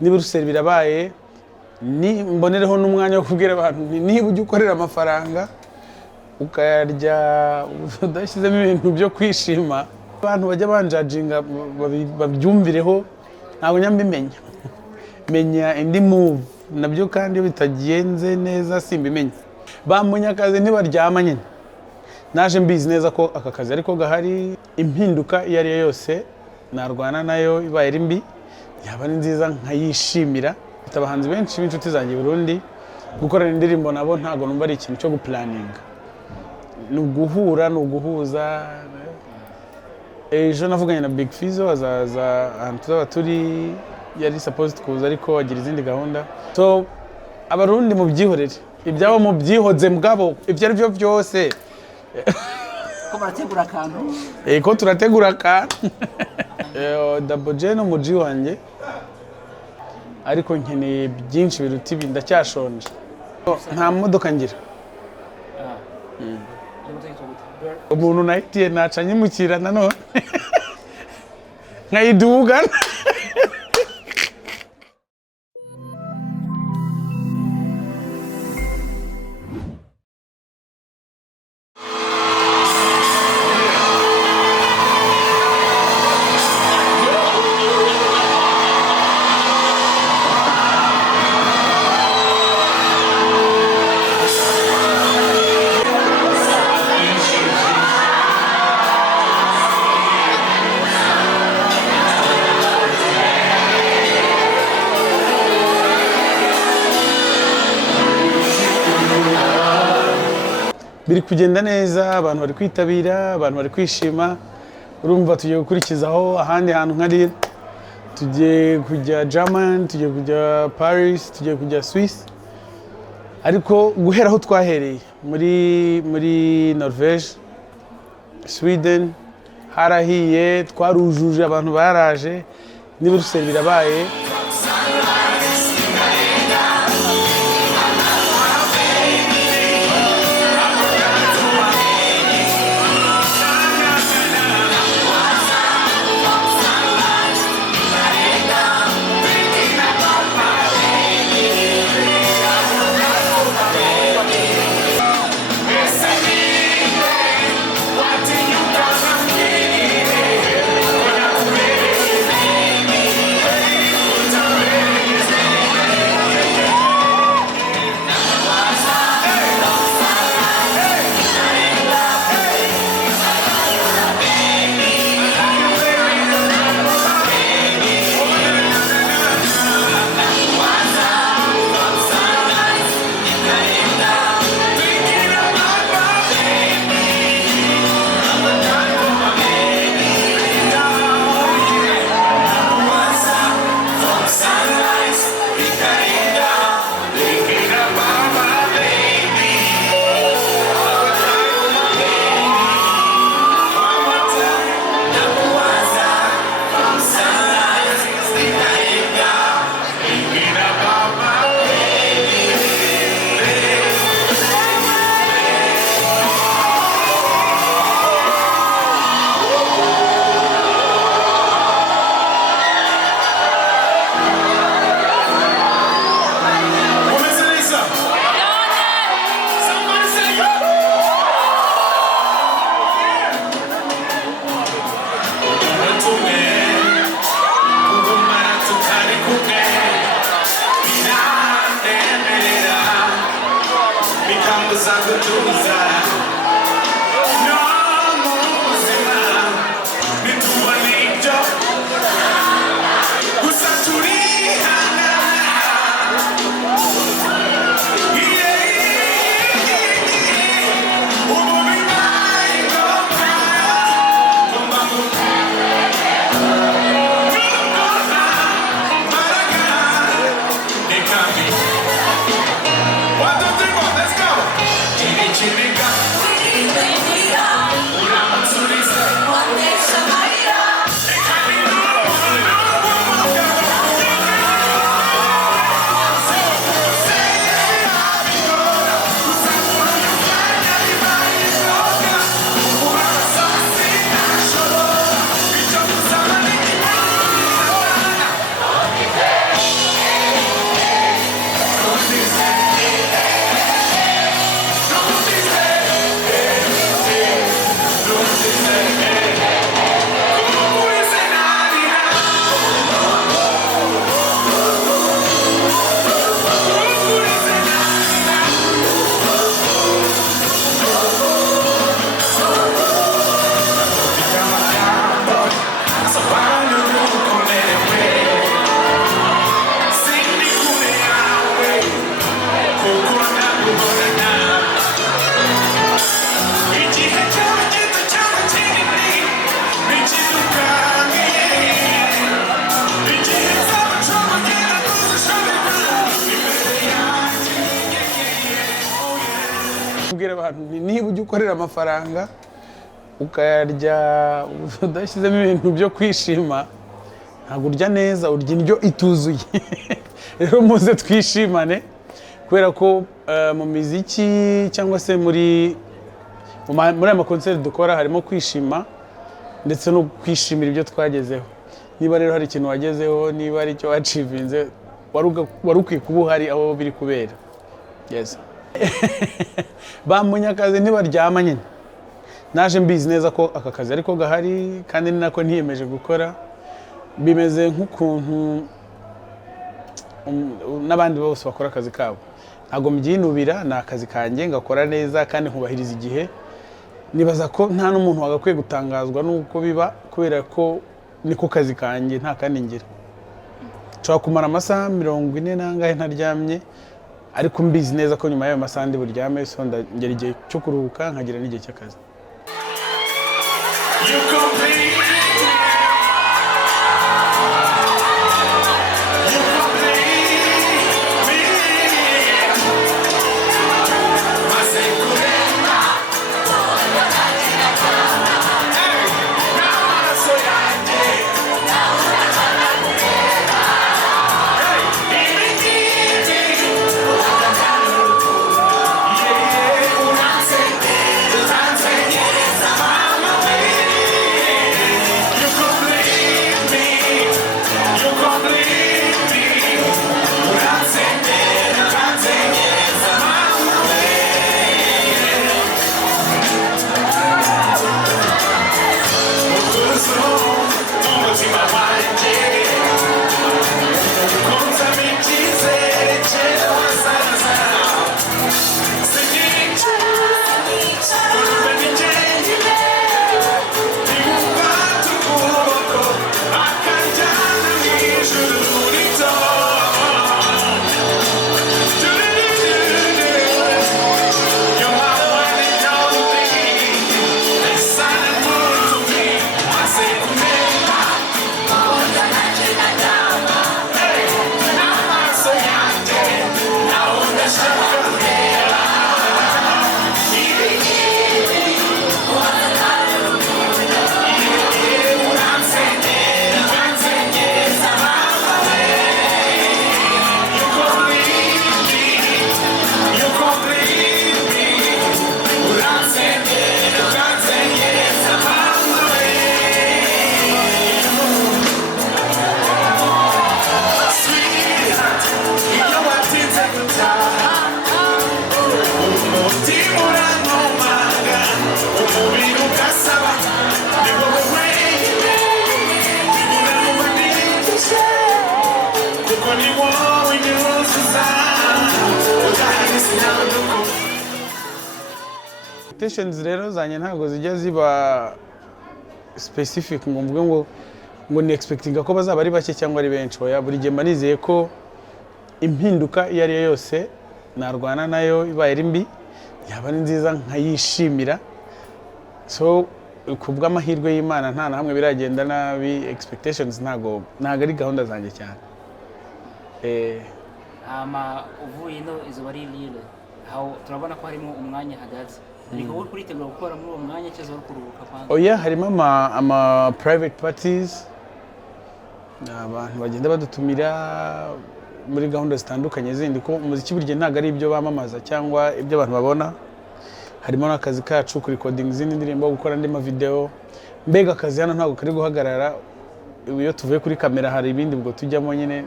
niba uruseri birabaye ni mbonereho n'umwanya wo kubwira abantu niba ujya ukorera amafaranga ukayarya udashyizemo ibintu byo kwishima abantu bajya banjajinga babyumvireho ntabwo nyambimenya menya indi move nabyo kandi iyo bitagenze neza simbimenya bamunyakazi ntibaryama nyine naje mbizi neza ko aka kazi ariko gahari impinduka iyo ari yo yose narwana nayo ibaye ari mbi yaba ari nziza nkayishimira abahanzi benshi b'inshuti zanjye Burundi gukorana indirimbo nabo ntago numva ari ikintu cyo guplaninga ni uguhura ni uguhuza ejo navuganye na Big Fizzo azaza ahantu tuzaba turi yari supposed kuza ariko agira izindi gahunda so abarundi mu byihorere ibyabo mu byihoze mugabo ibyo ari byo byose ko barategura akantu ko turategura akantu Double J no muji wanjye ariko nkeneye byinshi biruta ibi ndacyashonje nta modoka ngira umuntu nahitiye naca nyimukira nanone nkayidugana biri kugenda neza abantu bari kwitabira abantu bari kwishima urumva tugiye gukurikizaho ahandi hantu nkari tugiye kujya German tugiye kujya Paris tugiye kujya Swiss ariko guhera aho twahereye muri Norvege Sweden harahiye twarujuje abantu baraje niba uruseri birabaye kubwira abantu niba ujya ukorera amafaranga ukayarya udashyizemo ibintu byo kwishima ntabwo urya neza, urya indyo ituzuye. Rero muze twishimane kubera ko mu miziki cyangwa se muri aya makonseri dukora harimo kwishima ndetse no kwishimira ibyo twagezeho. Niba rero hari ikintu wagezeho, niba ari icyo wacivinze, wari ukwiye kuba uhari aho biri kubera. Yes. Bamunya akazi ntibaryama nyine. Naje mbizi neza ko aka kazi ariko gahari kandi ni nako ntiyemeje gukora. Bimeze nk'ukuntu n'abandi bose bakora akazi kabo. Ntabwo mbyinubira, ni akazi kanjye ngakora neza kandi nkubahiriza igihe. Nibaza ko nta n'umuntu wagakwiye gutangazwa n'uko biba kubera ko niko kazi kanjye nta kandi ngira. Nshobora kumara amasaha 40 nangahe ntaryamye ariko mbizi neza ko nyuma y'ayo masaha ndi buryame, so ngera igihe cyo kuruhuka nkagira n'igihe cy'akazi. Expectations rero zanye ntago zijya ziba specific ngo mvuge ngo ni expectinga ko bazaba ari bake cyangwa ari benshi. Oya, buri gihe manizeye ko impinduka iyo ari yo yose narwana nayo, ibaye ari mbi yaba ari nziza nkayishimira. So kubwa amahirwe y'Imana nta na hamwe biragenda nabi. Expectations ntago ari gahunda zanjye cyane. Uvuye no izo bari lile aho turabona ko harimo umwanya hagati. Ariko uri kuritegura gukora muri uwo mwanya cyo zoro kuruhuka kwanza. Oya, harimo ama private parties, abantu bagenda badutumira muri gahunda zitandukanye zindi, ko umuziki burya ntago ari ibyo bamamaza cyangwa ibyo abantu babona. Harimo n'akazi kacu ku recording zindi ndirimbo, gukora andi ma video. Mbega akazi hano ntago kari guhagarara. Iyo tuvuye kuri kamera hari ibindi ubwo tujyamo nyine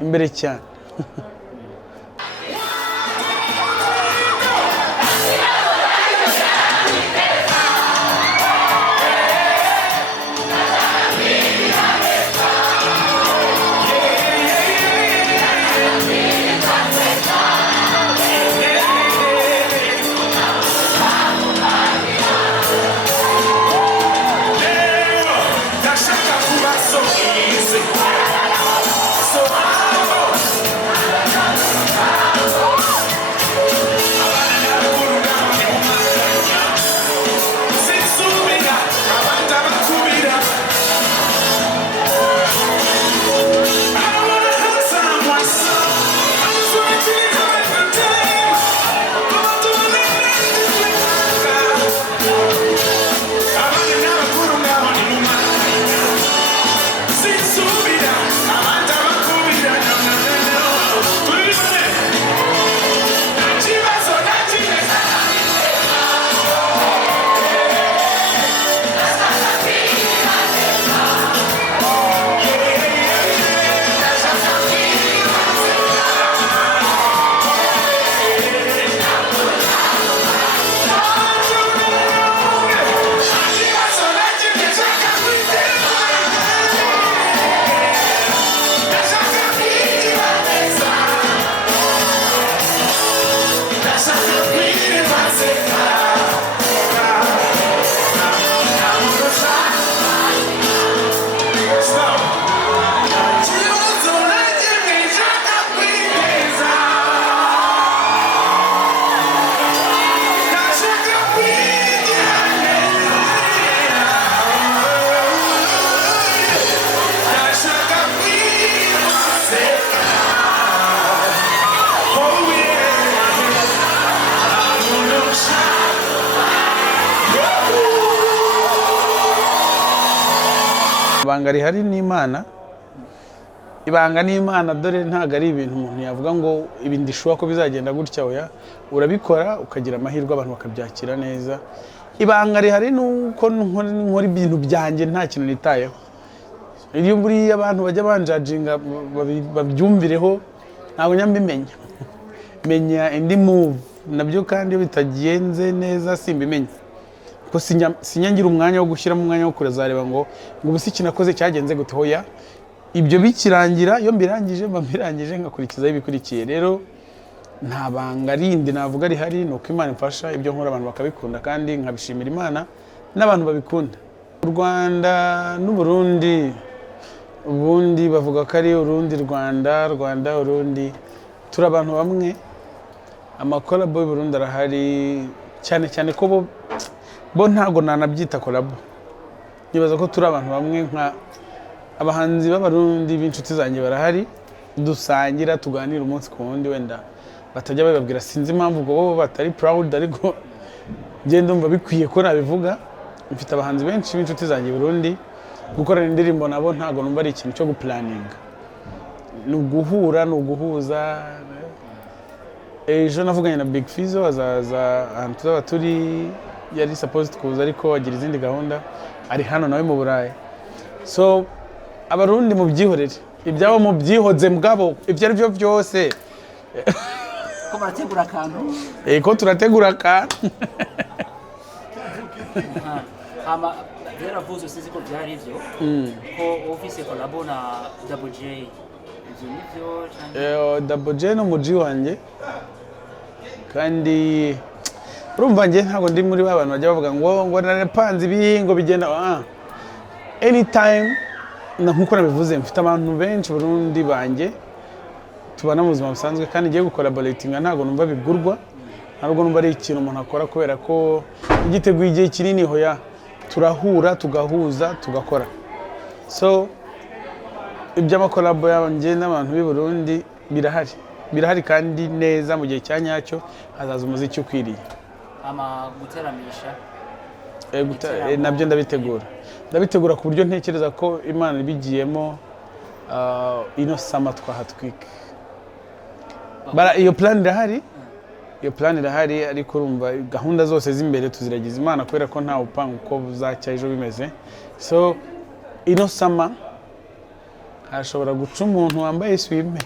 imbere cyane. So banga rihari n'Imana. Ibanga n'Imana, dore ntago ari ibintu umuntu yavuga ngo ibi ndishuwa ko bizagenda gutya, oya, urabikora ukagira amahirwe abantu bakabyakira neza. Ibanga rihari nuko nkora ibintu byanjye nta kintu nitayeho. Iyo muri abantu bajya banjajinga babyumvireho, ntabwo nyambimenya. Menya indi move nabyo, kandi iyo bitagenze neza simbimenya. Ko sinyangira umwanya wo gushyira mu mwanya wo kurazareba ngo ubusi kinakoze cyagenze gute, hoya. Ibyo bikirangira, iyo mbirangije ngakurikizaho ibikurikiye. Rero nta banga rindi navuga rihari, nuko Imana imfasha ibyo nkora abantu bakabikunda kandi nkabishimira Imana n'abantu babikunda. U Rwanda n'u Burundi, ubundi bavuga ko ari urundi Rwanda, urundi, turi abantu bamwe. Collabo y'u Burundi arahari cyane cyane ko bo ntago nanabyita collabo. Nibaza ko turi abantu bamwe, nka abahanzi b'abarundi b'inshuti zanjye barahari, dusangira tuganira umunsi ku wundi. Wenda batajya bababwira, sinzi impamvu ubwo bo batari proud, ariko ngiye ndumva bikwiye ko nabivuga. Mfite abahanzi benshi b'inshuti zanjye i Burundi, gukorana indirimbo nabo ntago numva ari ikintu cyo guplaninga, ni uguhura, ni uguhuza. Ejo navuganye na Big Fizzo, azaza ahantu tuzaba turi, yari supposed kuza ariko agira izindi gahunda, ari hano nawe mu Burayi. So abarundi mu byihorere, ibyabo mu byihoze mugabo, ibyo ari byo byose ko barategura akantu, ko turategura akantu. Rero avuze usizi ko byari ivyo ko office collabo na Double J, ivyo nivyo Double J no muji wanjye, kandi urumva njye ntabwo ndi muri ba bantu bajya bavuga ngo narapanze ibi ngo bigenda. Anytime nkuko nabivuze, mfite abantu benshi Burundi banjye tubana mu buzima busanzwe, kandi ngiye gukolaboratinga ntabwo numva bigurwa, ntabwo numva ari ikintu umuntu akora kubera ko igiteguye igihe kinini, hoya, turahura tugahuza tugakora. So iby'amakolabo yanjye n'abantu b'i Burundi birahari kandi neza. Mu gihe cya nyacyo hazaza umuziki ukwiriye. Guteramisha nabyo ndabitegura ku buryo ntekereza ko Imana ibigiyemo ino sama twahatwika. Iyo plan irahari, ariko urumva gahunda zose z'imbere tuziragiza Imana kubera ko nta upanga uko buzacya ejo bimeze. So ino sama hashobora guca umuntu wambaye swime.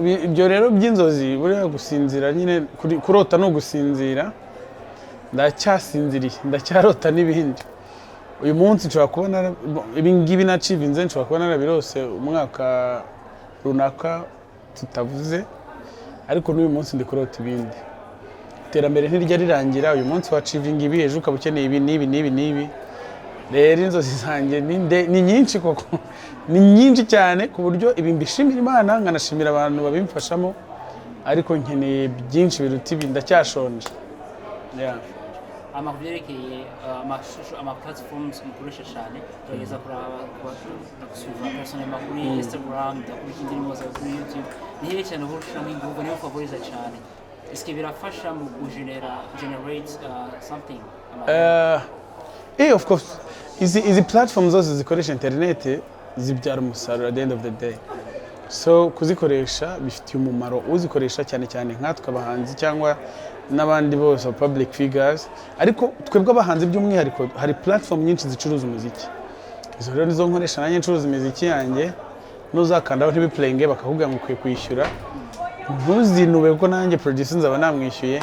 ibyo rero by'inzozi buriya gusinzira nyine kurota no gusinzira ndacyasinziriye ndacyarota n'ibindi uyu munsi nshobora kubona ibi ngibi nacivinze nshobora kubona narabirose umwaka runaka tutavuze ariko n'uyu munsi ndi kurota ibindi iterambere ntirya rirangira uyu munsi wacivinga ibi ejo ukaba ukeneye ibi n'ibi rero inzozi zanjye ni nyinshi koko ni nyinshi cyane ku buryo ibi mbishimira Imana nkanashimira abantu babimfashamo ariko nkeneye byinshi biruta ibi ndacyashonje amakuru yerekeye amashusho platforms mukoresha cyane turageza kuraba personal makuru ya Instagram ndakurikira indirimbo za kuri YouTube nihere cyane uburusha n'inguvu niyo favoriza cyane iske birafasha mu generate something of course izi platforms zose zikoresha internet zibyara umusaruro at the end of the day so kuzikoresha bifitiye umumaro uzikoresha cyane cyane nkatwe abahanzi cyangwa n'abandi bose public figures ariko twebwe abahanzi by'umwihariko hari platform nyinshi zicuruza umuziki izo rero nizo nkoresha nanjye ncuruza imiziki yanjye nuzakandaho ntibiplayinge bakavuga ngo ukwiye kwishyura ntuzinube ko nanjye producer nzaba namwishyuye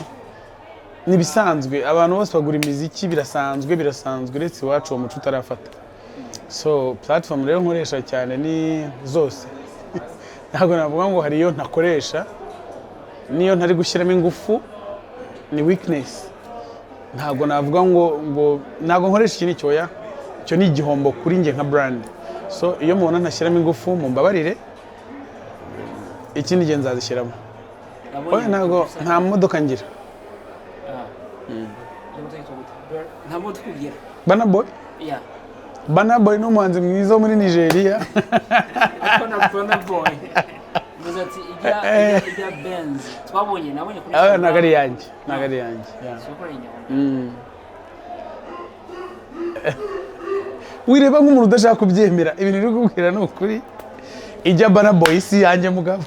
nibisanzwe abantu bose bagura imiziki birasanzwe uretse iwacu uwo muco utarafata so platform rero nkoresha cyane ni zose ntabwo navuga ngo hari iyo ntakoresha niyo ntari gushyiramo ingufu ni weakness ntabwo navuga ngo ntabwo nkoresha ikintu cyoya cyo ni igihombo kuri njye nka brand so iyo mubona ntashyiramo ingufu mumbabarire ikindi gihe nzazishyiramo ntabwo nta modoka ngira nta modoka ugira Burna Boy n'umuhanzi mwiza wo muri Nigeria Burna Boy muzati irya Benz twabonye nabonye kuri nagari yanjye wireba nk'umuntu udashaka kubyemera ibintu uri kubwira ni ukuri ijya Burna Boy si yanjye mugabo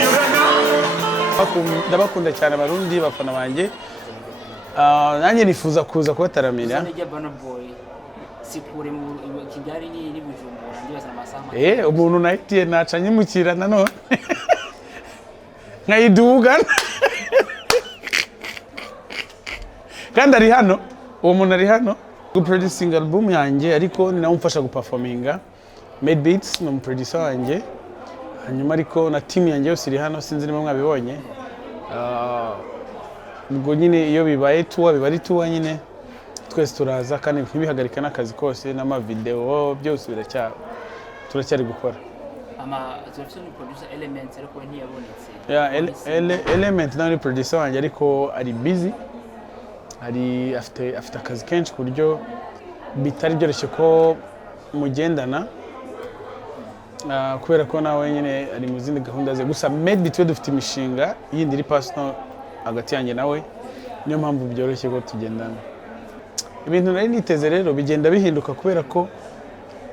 You don't know ndabakunda cyane abarundi bafana banjye. Nanjye nifuza kuza kubataramira. Sikure mu Kigali ni Bujumbura ndibaza amasaha. Umuntu nahitiye nacanye mukira nanone. Nkayiduga. Kandi ari hano, uwo muntu ari hano guproducing album yanjye ariko ni nawe umfasha guperforminga. Made Beats no producer wanjye. Hanyuma ariko na team yanjye yose iri hano sinzi niba mwabibonye. Ubwo nyine iyo bibaye tuwa biba ari tuwa nyine twese turaza kandi ntibihagarika n'akazi kose n'ama video byose turacyari gukora. Zofite ni producer elements ariko ntiyabonetse. Element na producer wanjye ariko ari busy. Afite akazi kenshi ku buryo bitari byoroshye ko mugendana. Kubera ko nawe nyine ari mu zindi gahunda ze gusa maybe twe dufite imishinga yindi iri personal hagati yanjye nawe niyo mpamvu byoroshye ko tugendana. Ibintu nari niteze rero bigenda bihinduka kubera ko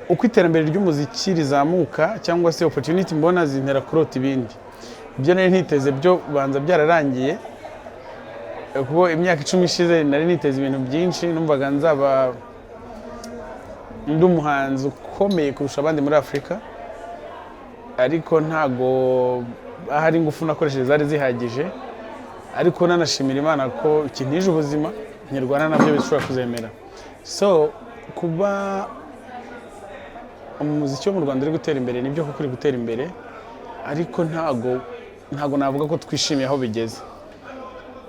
uko iterambere ry'umuziki rizamuka cyangwa se opportunity mbona zintera kurota ibindi. Ibyo nari niteze byo banza byararangiye kuko imyaka 10 ishize nari niteze ibintu byinshi numvaga nzaba ndi umuhanzi ukomeye kurusha abandi muri Afrika ariko ntago ahari ingufu nakoresheje zari zihagije ariko nanashimira Imana ko ikintije ubuzima nyarwana nabyo bishobora kuzemera. So kuba umuziki wo mu Rwanda uri gutera imbere nibyo kuko uri gutera imbere ariko ntago navuga ko twishimiye aho bigeze.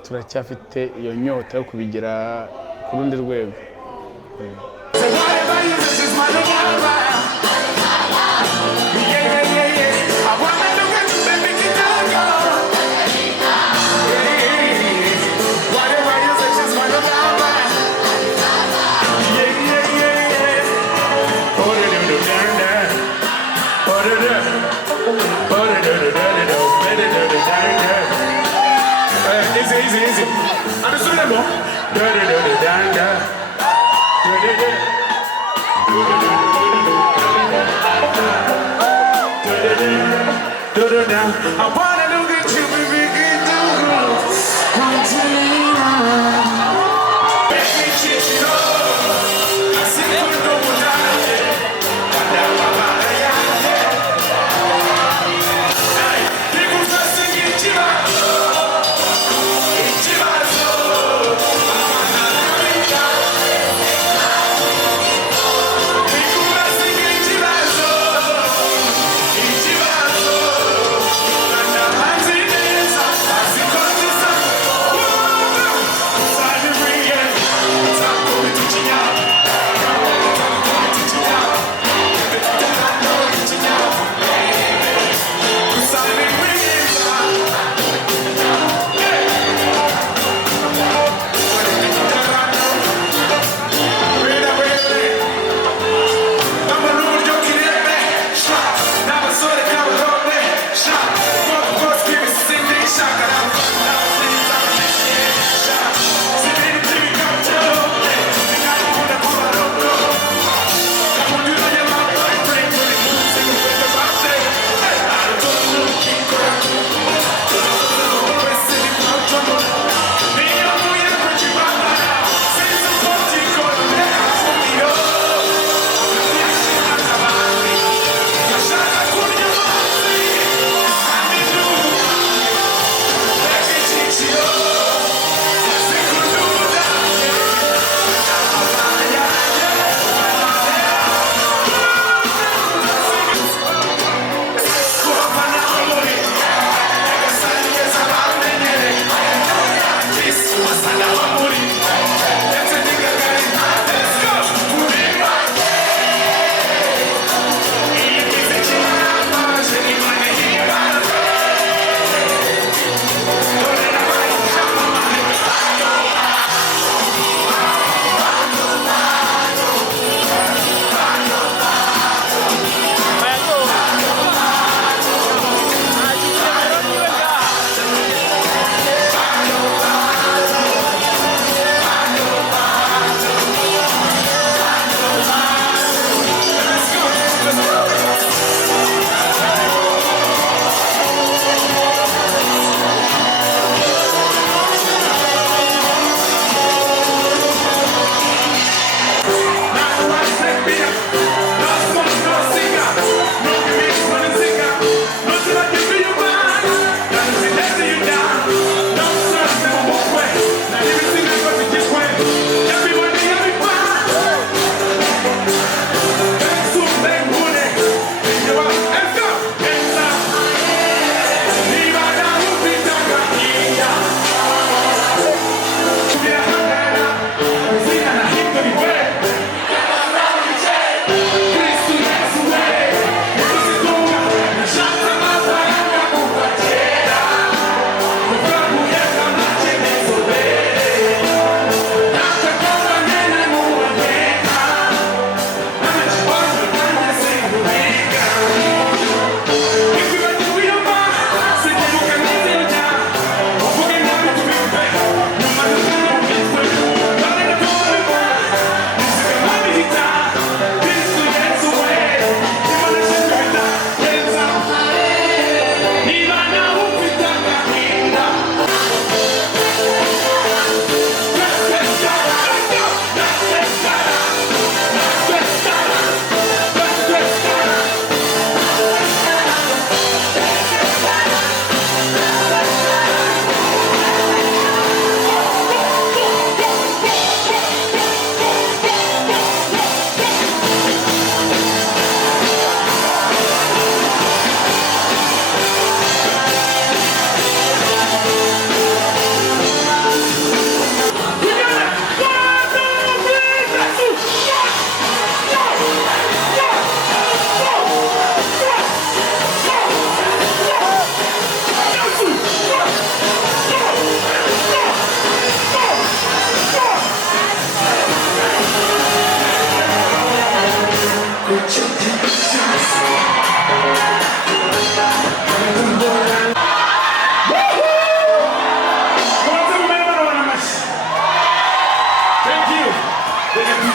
Turacyafite iyo nyota yo kubigira ku rundi rwego. Easy. Understand that, I wanna look at you, baby, get the rules.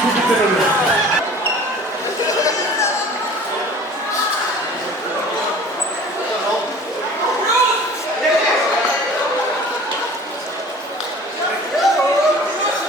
Kurikirana.